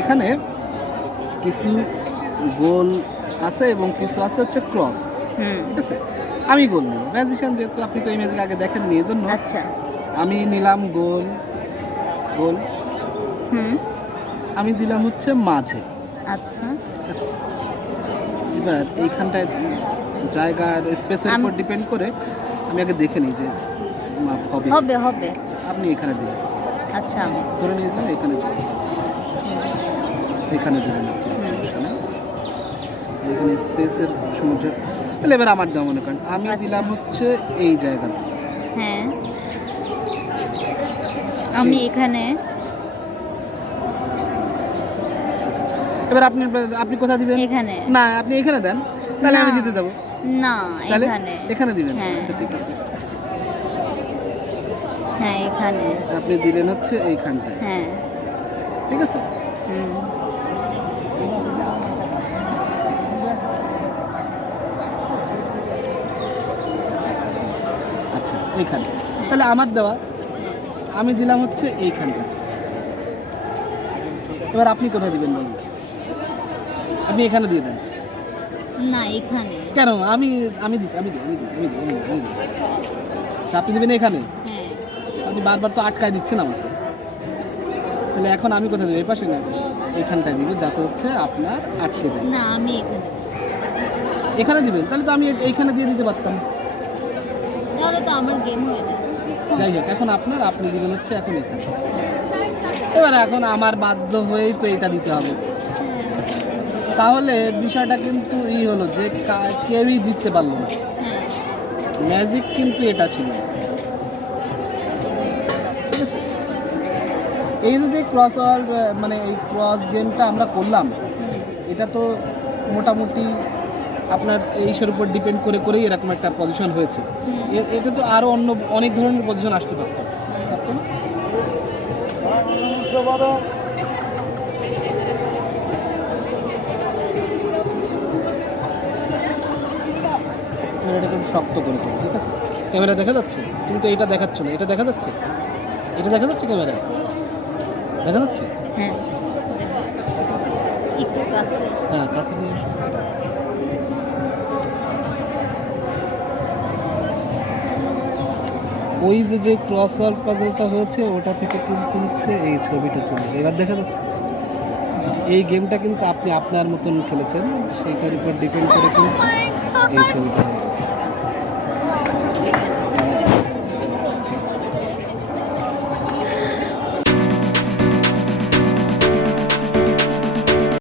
এখানে কিছু গোল আছে এবং কিছু আছে হচ্ছে ক্রস। ঠিক আছে, আমি গোল নেব। ম্যাজিশিয়ান যেহেতু আপনি তো এই ম্যাজিক আগে দেখেননি, এই জন্য আচ্ছা। আমি নিলাম গোল। গোল হুম। আমি দিলাম হচ্ছে মাঝে। আচ্ছা। ঠিক আছে, এবার এইখানটায় জায়গার স্পেসের উপর ডিপেন্ড করে আমি আগে দেখে নিই যে মাপ হবে। হবে হবে। আপনি এখানে দিলেন। আচ্ছা, আমি ধরে নিয়ে যান এখানে দিলেন, এখানে দিলেন আপনি, সমস্যা নেই। এখানে স্পেসের সমস্যা। তাহলে এবার আমার দেওয়া মনে করেন আমি আচ্ছা। দিলাম হচ্ছে এই জায়গাতে। হ্যাঁ, আমি এখানে। এবার আপনি আপনি কোথায় দিবেন? এখানে। না, আপনি এখানে দেন, তাহলে আমি জিতে যাবো। না, তাহলে এখানে। এখানে দিবেন। হ্যাঁ। আচ্ছা, ঠিক আছে, হ্যাঁ, এখানে। আপনি দিলেন হচ্ছে এইখানটায়। হ্যাঁ। ঠিক আছে, হুম। আচ্ছা এইখানে। তাহলে আমার দেওয়া আমি দিলাম হচ্ছে এইখানটা। এবার আপনি কোথায় দিবেন বলুন? আপনি এখানে দিয়ে দেন। না, এখানে। কেন? আমি আমি দিচ্ছি, আমি দিই, আমি দিই, আমি দিই, আমি দিই, আমি দিই। আচ্ছা, আপনি দেবেন এখানে। হ্যাঁ। আপনি বারবার তো আটকায় দিচ্ছেন আমাকে। তাহলে এখন আমি কোথায় দেবো? এই পাশে না, এইখানটায় দিব, যাতে হচ্ছে আপনার আটকে দেয়। না, আমি এখানে। এখানে দিবেন, তাহলে তো আমি এইখানে দিয়ে দিতে পারতাম। তাহলে তো আমার গেম হয়ে যাবে। যাই হোক, এখন আপনার, আপনি দিবেন হচ্ছে এখন এখানে। এবার এখন আমার বাধ্য হয়েই তো এটা দিতে হবে। তাহলে বিষয়টা কিন্তু হলো যে কেউই জিততে পারলো না। হ্যাঁ। ম্যাজিক কিন্তু এটা ছিল। ঠিক আছে, এই যে ক্রস মানে এই ক্রস গেমটা আমরা করলাম, এটা তো মোটামুটি আপনার এইসের উপর ডিপেন্ড করে করেই এরকম একটা পজিশন হয়েছে। এটা তো আরও অন্য অনেক ধরনের পজিশন আসতে পারতো, পারতো না? এটা একটু শক্ত করে দেবো, ঠিক আছে? ক্যামেরা দেখা যাচ্ছে, কিন্তু এটা দেখাচ্ছে না। এটা দেখা যাচ্ছে, এটা দেখা যাচ্ছে, ক্যামেরায় দেখা যাচ্ছে। হ্যাঁ, একটু কাছে। হ্যাঁ, কাছে নিয়ে এসো। ওই যে ক্রস ওয়ার্ক পাজলটা হয়েছে ওটা থেকে কিন্তু হচ্ছে এই ছবিটা চলে যায়। এবার দেখা যাচ্ছে এই গেমটা কিন্তু আপনি আপনার মতন খেলেছেন, সেইটার উপর ডিপেন্ড করে কিন্তু এই ছবিটা